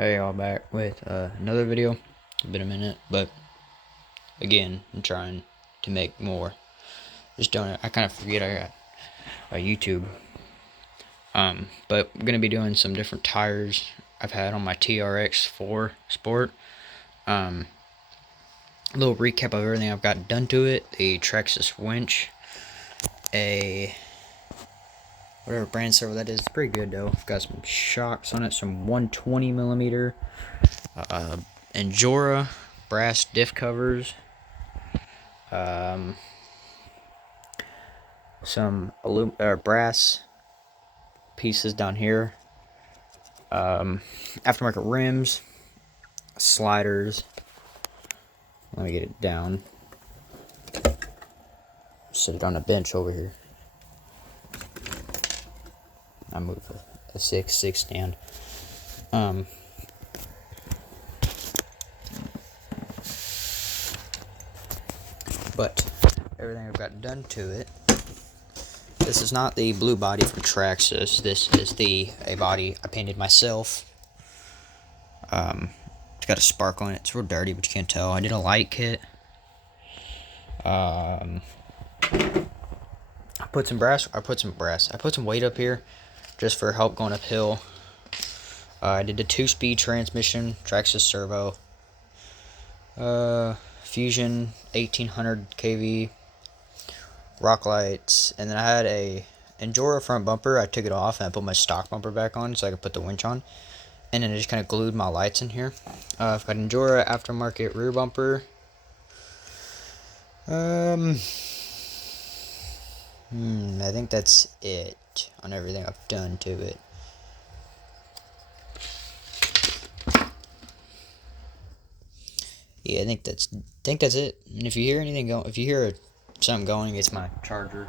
Hey, y'all, back with another video. It's been a minute, but again, I'm trying to make more. Just don't. I kind of forget I got a YouTube. But I'm gonna be doing some different tires I've had on my trx4 Sport. A little recap of everything I've got done to it: the traxxas winch, a whatever brand servo that is. It's pretty good though. I've got some shocks on it, some 120 millimeter. Angora brass diff covers, some brass pieces down here, aftermarket rims, sliders. Let me get it down. Sit it on a bench over here. I move a 6'6" stand. But everything I've got done to it. This is not the blue body from Traxxas. This is a body I painted myself. It's got a sparkle on it. It's real dirty, but you can't tell. I did a light kit. I put some weight up here just for help going uphill. I did a 2-speed transmission, Traxxas servo. Fusion 1800 kV. Rock lights, and then I had a Angora front bumper. I took it off and I put my stock bumper back on so I could put the winch on, and then I just kind of glued my lights in here. I've got Angora aftermarket rear bumper. I think that's it on everything I've done to it. Yeah, I think that's it. And if you hear anything going, if you hear something going, it's my charging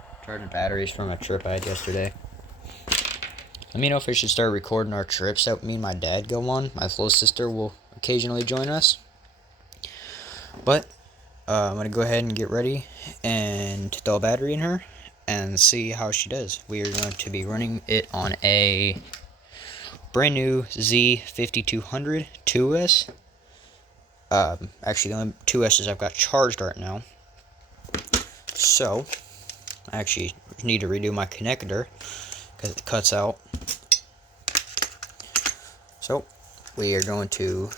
batteries from a trip I had yesterday. Let me know if I should start recording our trips that me and my dad go on. My little sister will occasionally join us. But I'm gonna go ahead and get ready and throw a battery in her and see how she does. We are going to be running it on a brand new Z5200 2S. Actually, the only 2S's I've got charged right now. So, I actually need to redo my connector because it cuts out. So, we are going to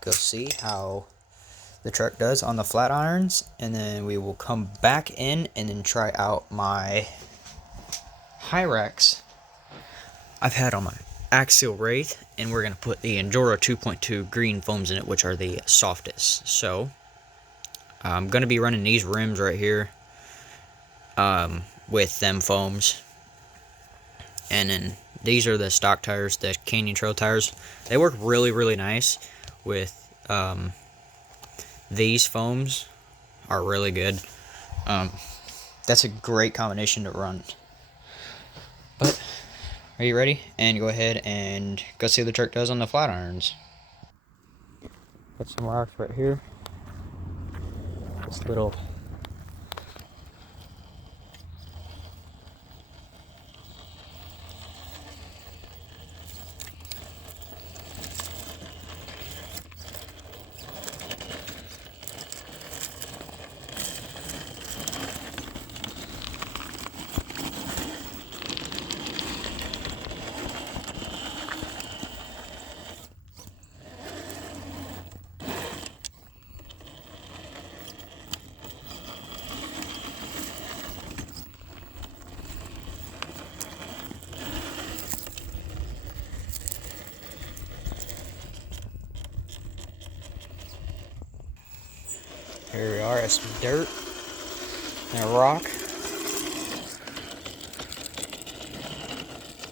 go see how the truck does on the flat irons, and then we will come back in and then try out my Hyrax I've had on my axial wraith, and we're going to put the Angora 2.2 green foams in it, which are the softest. So, I'm going to be running these rims right here. With them foams, and then these are the stock tires, the Canyon Trail tires. They work really nice with these foams. Are really good. That's a great combination to run. But are you ready? And go ahead and go see what the truck does on the flat irons. Got some rocks right here. This little Here we are at some dirt and a rock.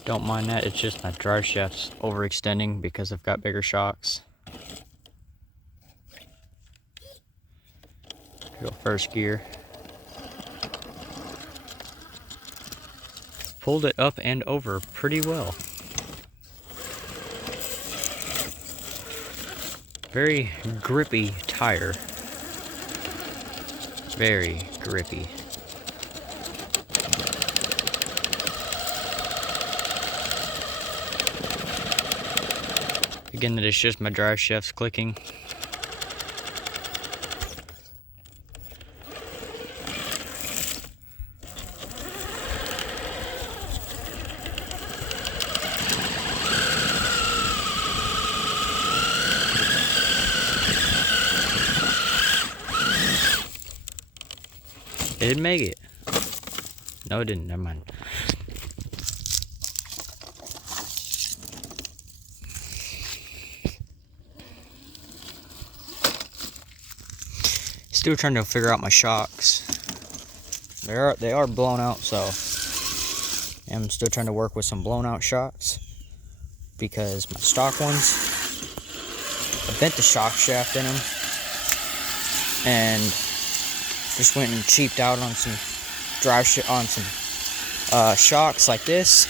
Don't mind that, it's just my drive shaft's overextending because I've got bigger shocks. Go first gear. Pulled it up and over pretty well. Very grippy tire. Very grippy. Again, that is just my drive shafts clicking. It didn't make it. No, it didn't. Never mind. Still trying to figure out my shocks. They are blown out, so I'm still trying to work with some blown out shocks because my stock ones, I bent the shock shaft in them and just went and cheaped out on some shocks like this,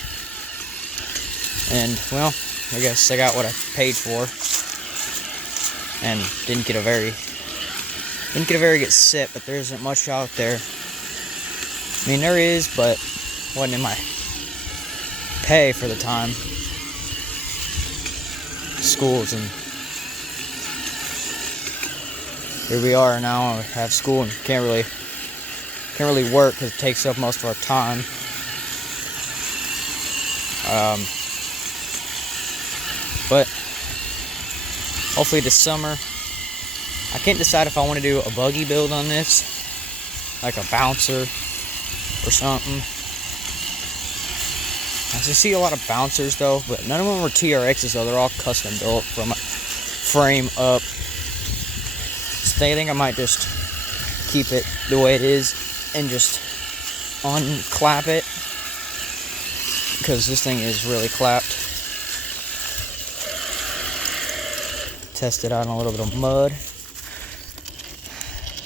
and well, I guess I got what I paid for, and didn't get a very good set. But there isn't much out there. I mean, there is, but wasn't in my pay for the time. Schools, and here we are now. I have school and can't really work because it takes up most of our time. But hopefully this summer, I can't decide if I want to do a buggy build on this, like a bouncer or something. I see a lot of bouncers though, but none of them are TRXs though. They're all custom built from a frame up. So I think I might just keep it the way it is and just unclap it, because this thing is really clapped. Test it out on a little bit of mud.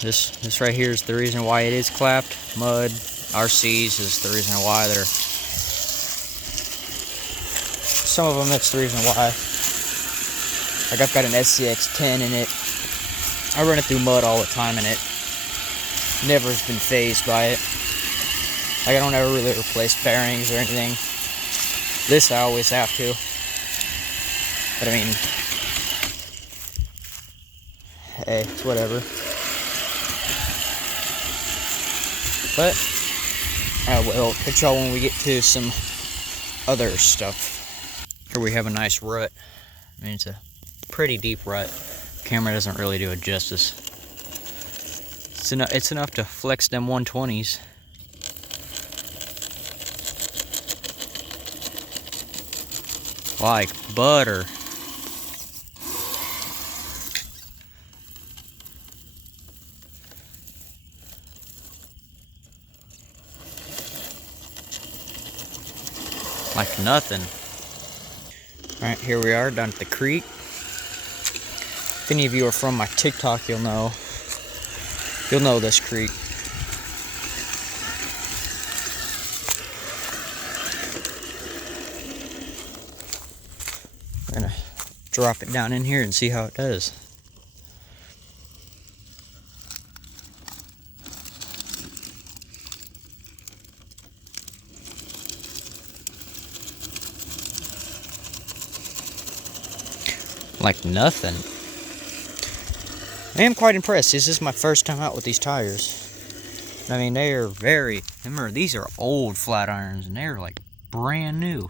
This right here is the reason why it is clapped. Mud, RCs is the reason why they're. Some of them, that's the reason why. Like I've got an SCX10 in it. I run it through mud all the time, and it never has been phased by it. Like I don't ever really replace bearings or anything. This I always have to. But I mean, hey, it's whatever. But I will catch y'all when we get to some other stuff. Here we have a nice rut. I mean, it's a pretty deep rut. Camera doesn't really do it justice. It's enough to flex them 120s. Like butter. Like nothing. Alright, here we are down at the creek. If any of you are from my TikTok, you'll know this creek. I'm gonna drop it down in here and see how it does. Like nothing. I am quite impressed. This is my first time out with these tires. I mean, they are remember, these are old flat irons, and they're like brand new.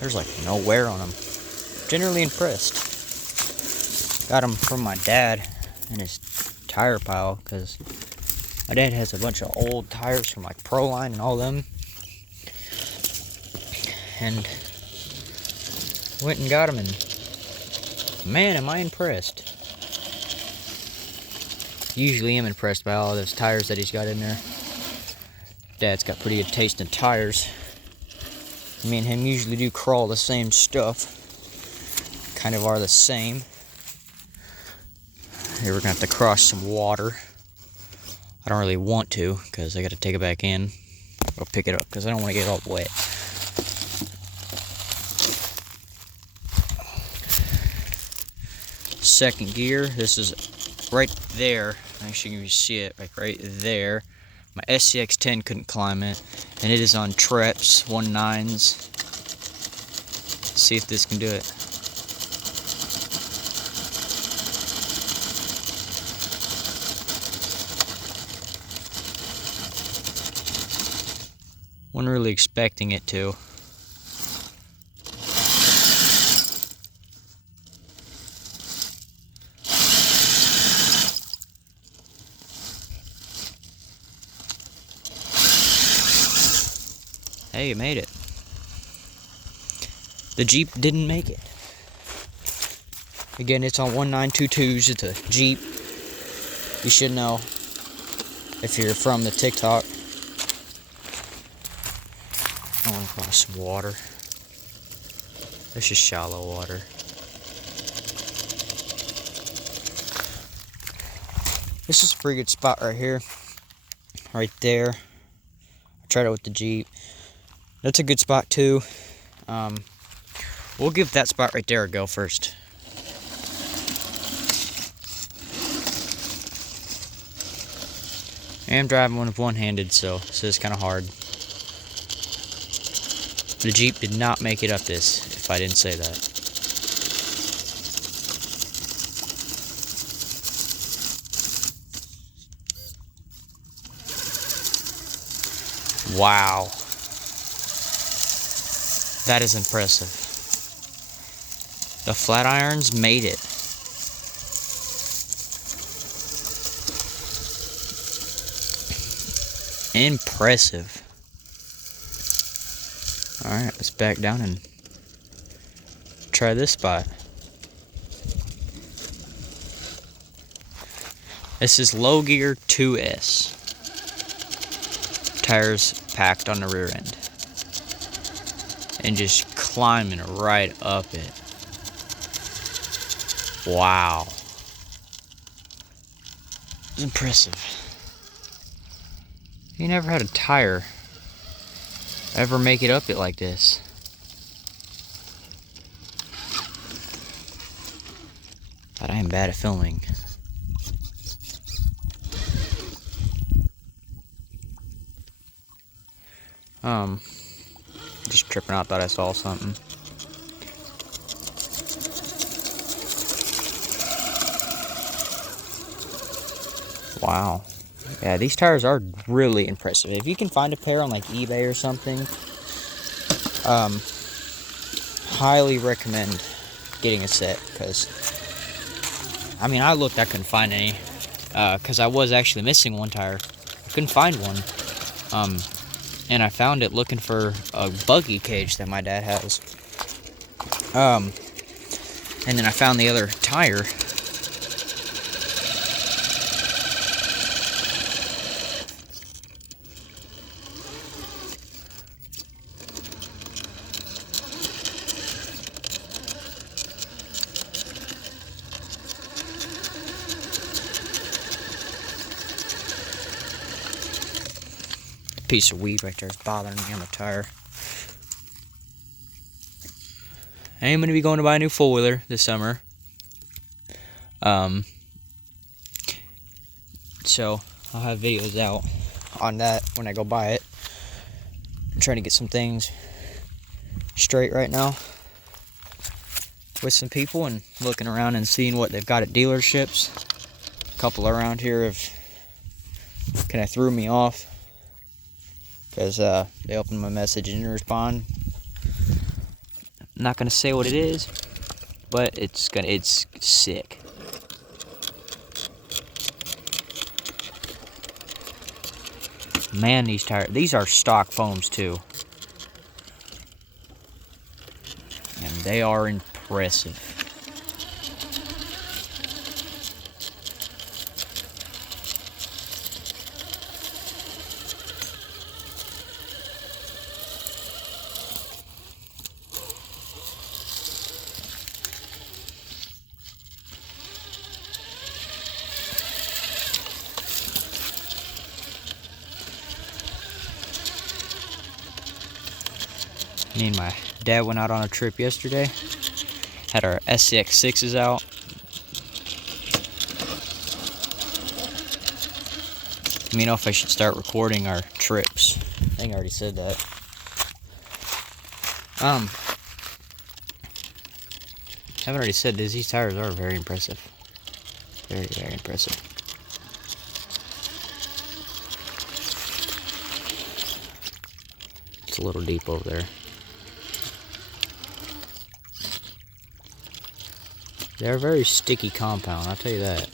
There's like no wear on them. Generally impressed. Got them from my dad in his tire pile, because my dad has a bunch of old tires from like Proline and all them. And went and got them, and man, am I impressed. Usually am impressed by all those tires that he's got in there. Dad's got pretty good taste in tires. Me and him usually do crawl the same stuff. Kind of are the same. Here we're gonna have to cross some water. I don't really want to, because I gotta take it back in. Or pick it up, because I don't want to get it all wet. Second gear, this is right there. Actually, you can see it like right there. My SCX10 couldn't climb it, and it is on traxxas 19s. See if this can do it. Wasn't really expecting it to. Hey, it made it. The Jeep didn't make it. Again, it's on 1922s. It's a Jeep. You should know if you're from the TikTok. I want to cross some water. This is shallow water. This is a pretty good spot right here. Right there. I tried it with the Jeep. That's a good spot too. We'll give that spot right there a go first. I am driving one one-handed, so this is kind of hard. The Jeep did not make it up this, if I didn't say that. Wow. That is impressive. The flat irons made it. Impressive. Alright, let's back down and try this spot. This is low gear 2S. Tires packed on the rear end. And just climbing right up it. Wow. It's impressive. You never had a tire ever make it up it like this. But I am bad at filming. Just tripping out, thought I saw something. Wow. Yeah, these tires are really impressive. If you can find a pair on like eBay or something, highly recommend getting a set, because I mean, I looked, I couldn't find any, because I was actually missing one tire. I couldn't find one. And I found it looking for a buggy cage that my dad has. And then I found the other tire. Piece of weed right there is bothering me on the tire. I am going to be going to buy a new four-wheeler this summer. So I'll have videos out on that when I go buy it. I'm trying to get some things straight right now with some people and looking around and seeing what they've got at dealerships. A couple around here have kind of threw me off, because they opened my message and didn't respond. I'm not gonna say what it is, but it's sick. Man, these are stock foams too, and they are impressive. Me and my dad went out on a trip yesterday. Had our SCX6s out. Let me know if I should start recording our trips. I think I already said that. Haven't already said this. These tires are very impressive. Very, very impressive. It's a little deep over there. They're a very sticky compound, I'll tell you that.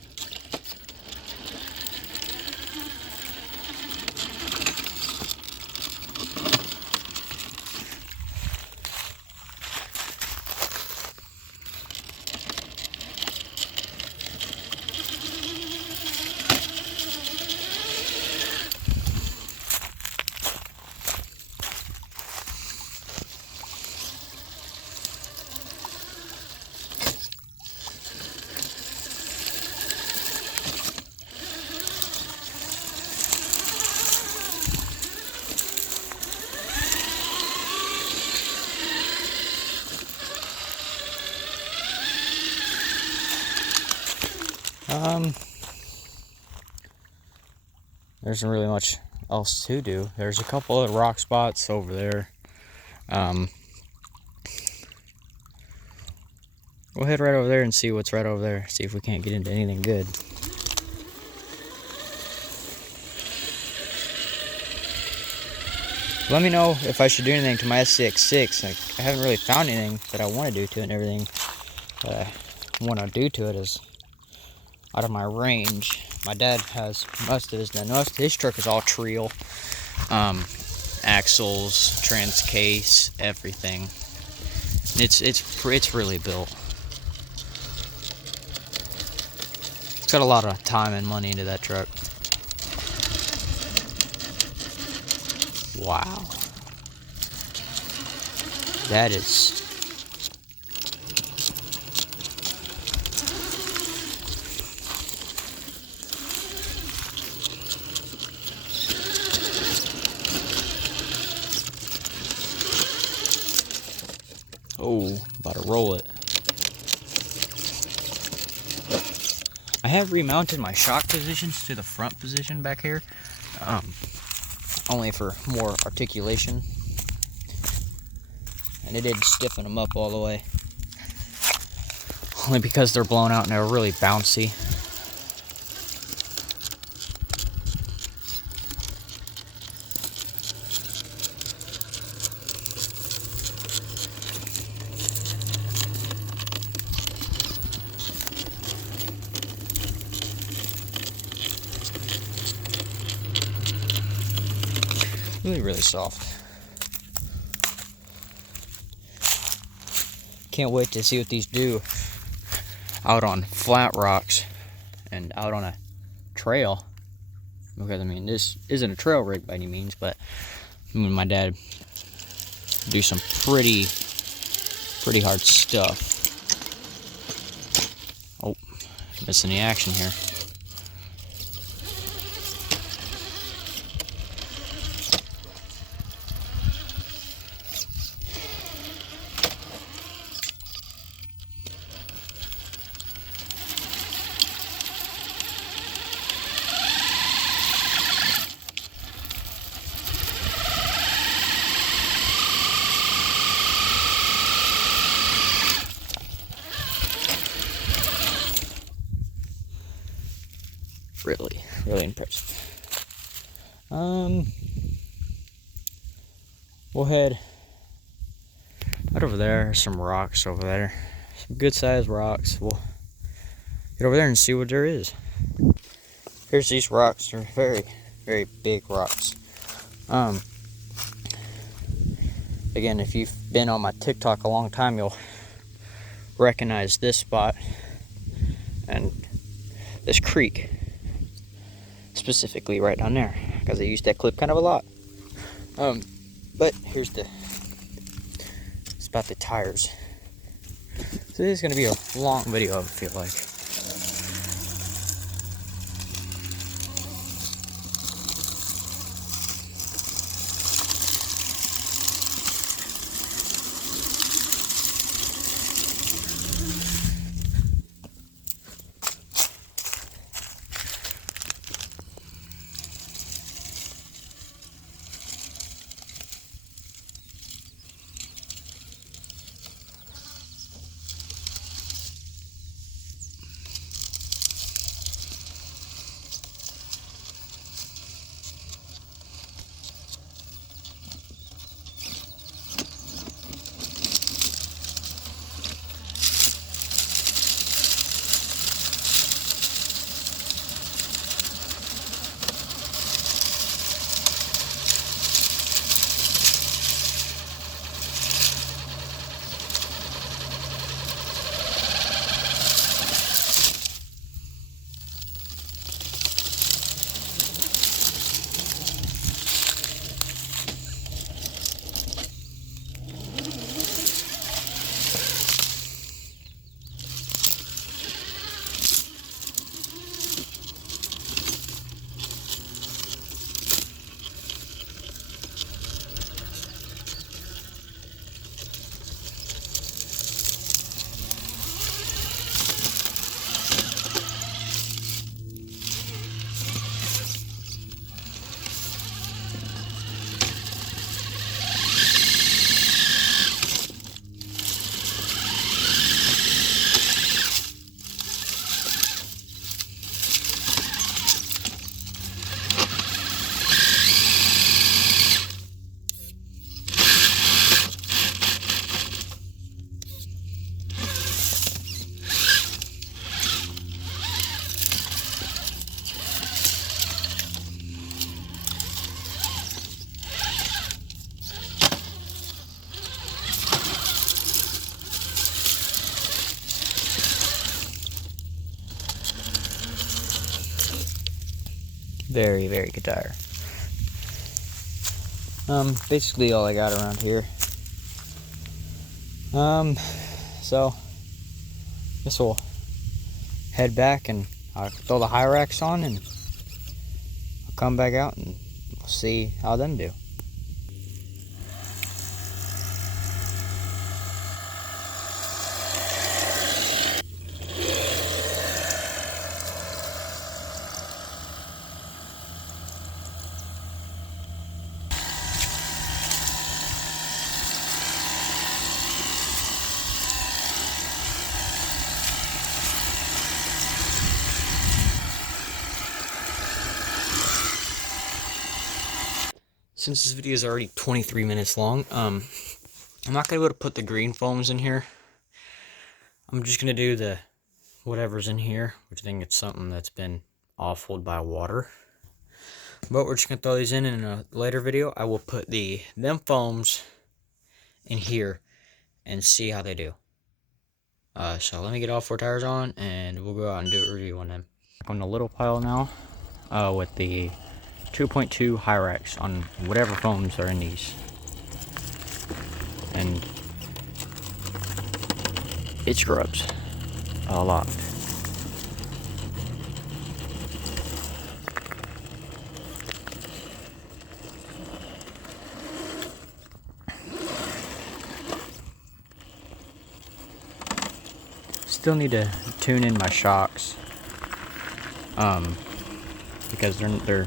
There isn't really much else to do. There's a couple of rock spots over there. We'll head right over there and see what's right over there. See if we can't get into anything good. Let me know if I should do anything to my SCX6. Like, I haven't really found anything that I want to do to it, and everything that I want to do to it is out of my range. My dad has most of his done. Most his truck is all Treel, axles, trans case, everything. It's really built. It's got a lot of time and money into that truck. Wow. That is... Oh, about to roll it. I have remounted my shock positions to the front position back here. Only for more articulation. And it did stiffen them up all the way. Only because they're blown out and they're really bouncy. Really soft. Can't wait to see what these do out on flat rocks and out on a trail, because I mean, this isn't a trail rig by any means, but I mean, my dad do some pretty hard stuff. Oh, missing the action here. Really impressive. We'll head right over there. Some rocks over there, some good sized rocks. We'll get over there and see what there is. Here's these rocks. They're very big rocks. Again, if you've been on my TikTok a long time, you'll recognize this spot and this creek, specifically right down there, because I used that clip kind of a lot. But here's it's about the tires. So this is going to be a long video, I feel like. Very, very good tire. Basically all I got around here. So guess we'll head back and I'll throw the high racks on and I'll come back out and we'll see how them do. Since this video is already 23 minutes long, I'm not gonna be able to put the green foams in here. I'm just gonna do the whatever's in here, which I think it's something that's been offloaded by water. But we're just gonna throw these in a later video. I will put them foams in here and see how they do. So let me get all 4 tires on and we'll go out and do a review on them. On the little pile now, with the 2.2 high racks on whatever foams are in these, and it scrubs a lot. Still need to tune in my shocks, because they're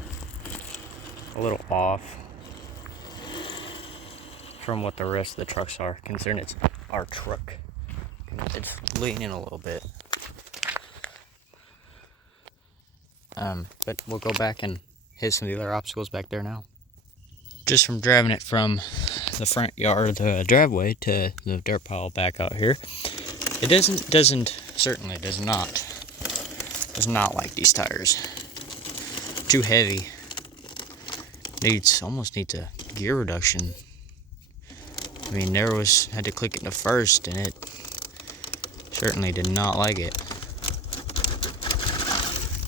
a little off from what the rest of the trucks are, considering it's our truck. It's leaning a little bit. But we'll go back and hit some of the other obstacles back there now. Just from driving it from the front yard, the driveway, to the dirt pile back out here, it certainly does not like these tires. Too heavy. Almost needs a gear reduction. I mean, had to click it to first, and it certainly did not like it.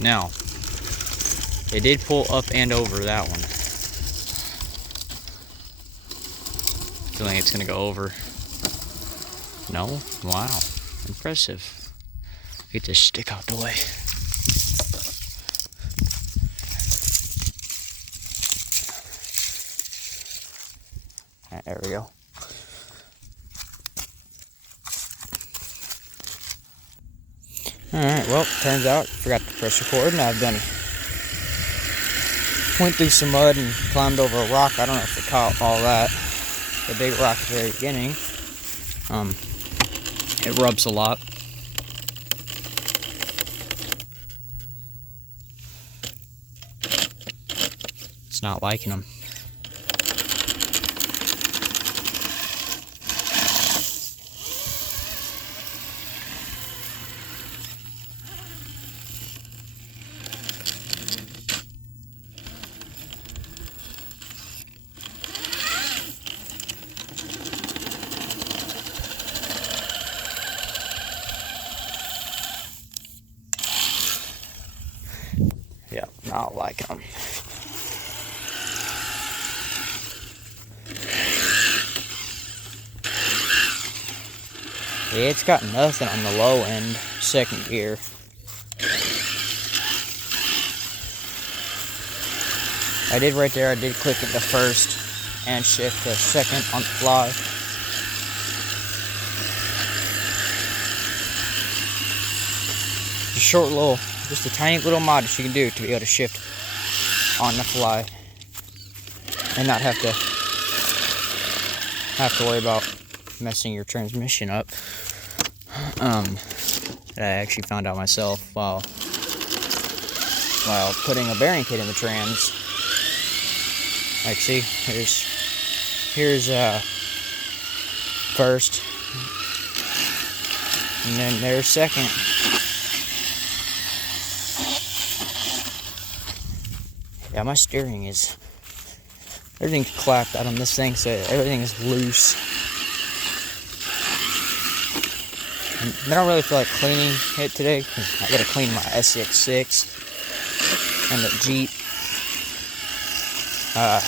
Now, it did pull up and over that one. Feeling it's gonna go over. No? Wow. Impressive. Get this stick out the way. Alright, there we go. Alright, well, turns out I forgot to press record and I've done went through some mud and climbed over a rock. I don't know if it caught all that. The big rock at the very beginning. It rubs a lot. It's not liking them. Yeah, not liking them. Yeah, it's got nothing on the low end, second gear. I did right there, I did click it to first and shift to second on the fly. Just a tiny little mod that you can do to be able to shift on the fly and not have to worry about messing your transmission up. I actually found out myself while putting a bearing kit in the trans. Like, see, here's first, and then there's second. Yeah, my steering everything's clapped out on this thing, so everything is loose. And I don't really feel like cleaning it today, because I gotta clean my SCX6 and the Jeep. The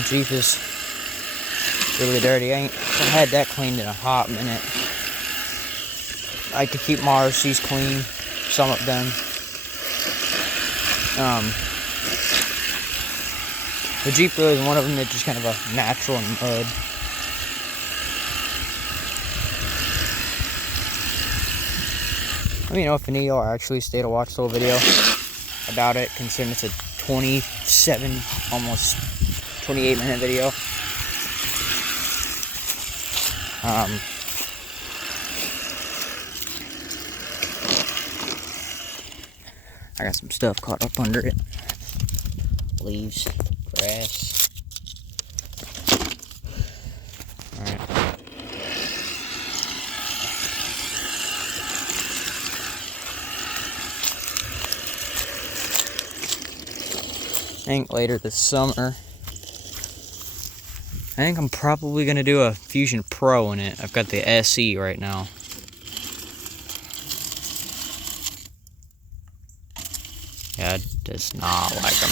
Jeep is really dirty. I had that cleaned in a hot minute. I could keep my RCs clean, some of them. The Jeep really is one of them that's just kind of a natural in mud. Let me know if any of y'all actually stay to watch the whole video about it, considering it's a 27, almost 28-minute video. I got some stuff caught up under it. Leaves, grass. Alright. I think later this summer, I think I'm probably going to do a Fusion Pro in it. I've got the SE right now. Yeah, it does not like them.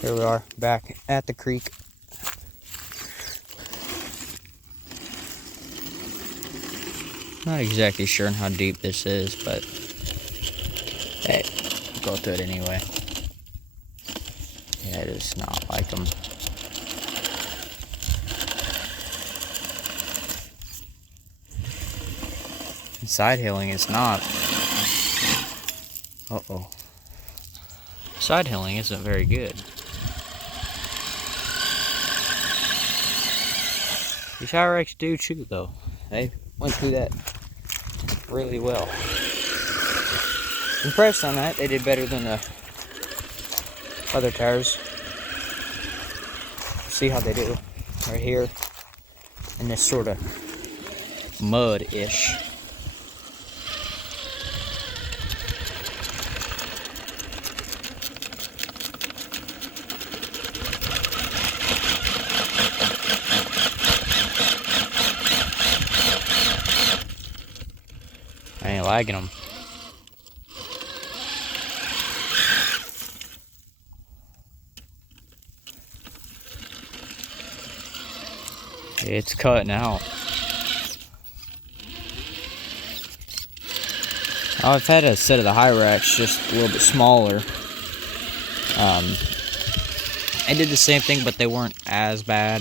Here we are, back at the creek. Not exactly sure on how deep this is, but hey, we'll go through it anyway. Yeah, it is not like them. Side hilling is not. Uh-oh. Side hilling isn't very good. These Traxxas do chew though. They went through that really well. Impressed on that. They did better than the other tires. See how they do right here in this sort of mud-ish. I ain't liking them. It's cutting out. I've had a set of the high racks, just a little bit smaller. I did the same thing, but they weren't as bad.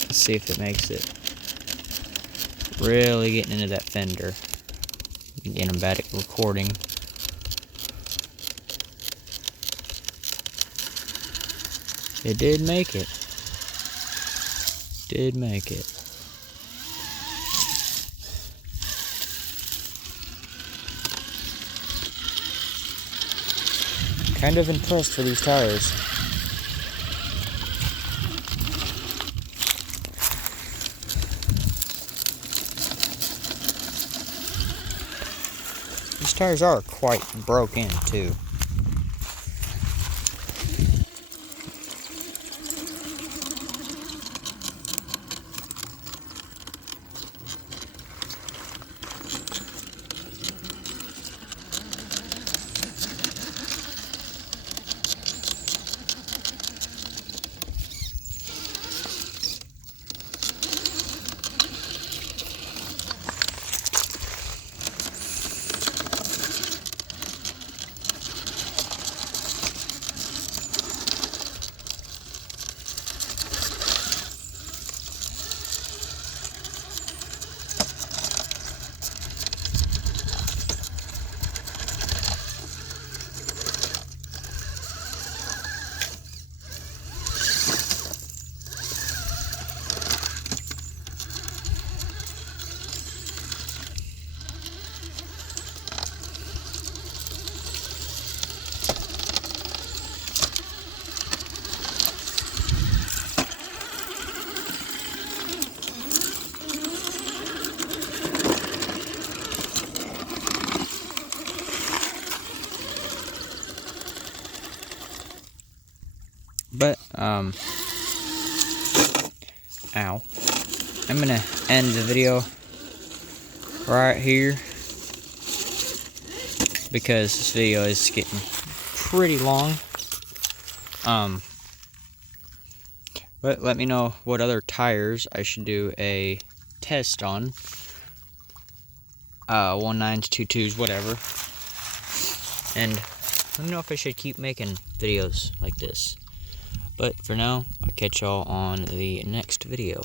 Let's see if it makes it. Really getting into that fender. Getting them bad at recording. It did make it. Did make it. Kind of impressed for these tires. These tires are quite broke in too. Ow. I'm gonna end the video right here because this video is getting pretty long. But let me know what other tires I should do a test on. 19s, 22s, whatever. And let me know if I should keep making videos like this. But for now, I'll catch y'all on the next video.